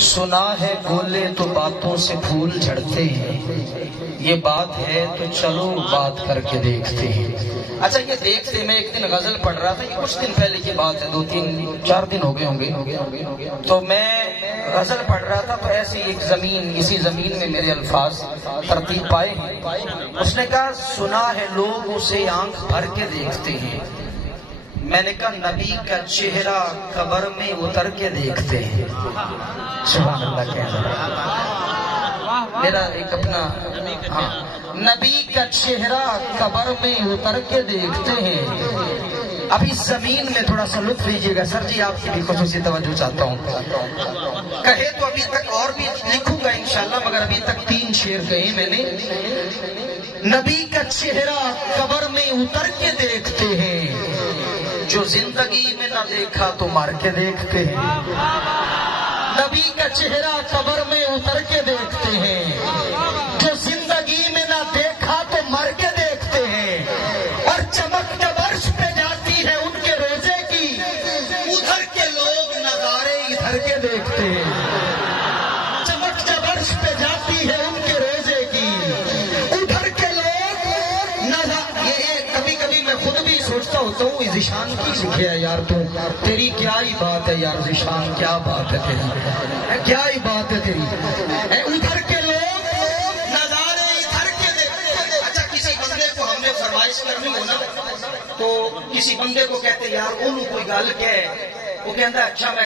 سنا ہے بولے تو باتوں سے پھول جھڑتے ہیں، یہ بات ہے تو چلو بات کر کے دیکھتے ہیں۔ اچھا یہ دیکھتے، میں ایک دن غزل پڑھ رہا تھا، یہ کچھ دن پہلے کی بات ہے، 2-3-4 دن ہو گئے ہوں گے، تو میں غزل پڑھ رہا تھا، تو ایسی ایک زمین، اسی زمین میں میرے الفاظ ترتیب پائے ہیں۔ اس نے کہا سنا ہے لوگ اسے آنکھ بھر کے دیکھتے ہیں، میں نے کہا نبی کا چہرہ قبر میں اتر کے دیکھتے ہیں۔ سبحان اللہ کہہ رہا میرا ایک اپنا نبی کا چہرہ قبر میں اتر کے دیکھتے ہیں۔ اب اس زمین میں تھوڑا سا لطف لیجیے گا سر جی، آپ کی بھی خصوصی توجہ چاہتا ہوں۔ کہے تو ابھی تک اور بھی لکھوں گا انشاءاللہ، مگر ابھی تک 3 شعر کہے میں نے۔ نبی کا چہرہ قبر میں اتر کے دیکھتے ہیں، جو زندگی میں نہ دیکھا تو مر کے دیکھتے ہیں۔ نبی کا چہرہ قبر میں اتر کے دیکھتے ہیں، جو زندگی میں نہ دیکھا تو مر کے دیکھتے ہیں۔ اور چمک جب عرش پہ جاتی ہے ان کے روزے کی، ادھر کے لوگ نظارے ادھر کے دیکھتے ہیں۔ چمک جب عرش پہ جاتی ہے ان کے روزے کی، ادھر کے لوگ نظارے۔ یہ کبھی کبھی میں خود بھی سوچتا ہوتا ہوں، ذیشان کی سکھیا یار تو، تیری کیا ہی بات ہے یار ذیشان، کیا بات ہے تیری، کیا ہی بات ہے تیری۔ ادھر کے لوگ نظارے ادھر کے دیکھتے۔ اچھا کسی بندے کو ہم نے فرمائش کرنی ہو نا، تو کسی بندے کو کہتے یار انہوں کوئی گل کہ وہ کہتا اچھا میں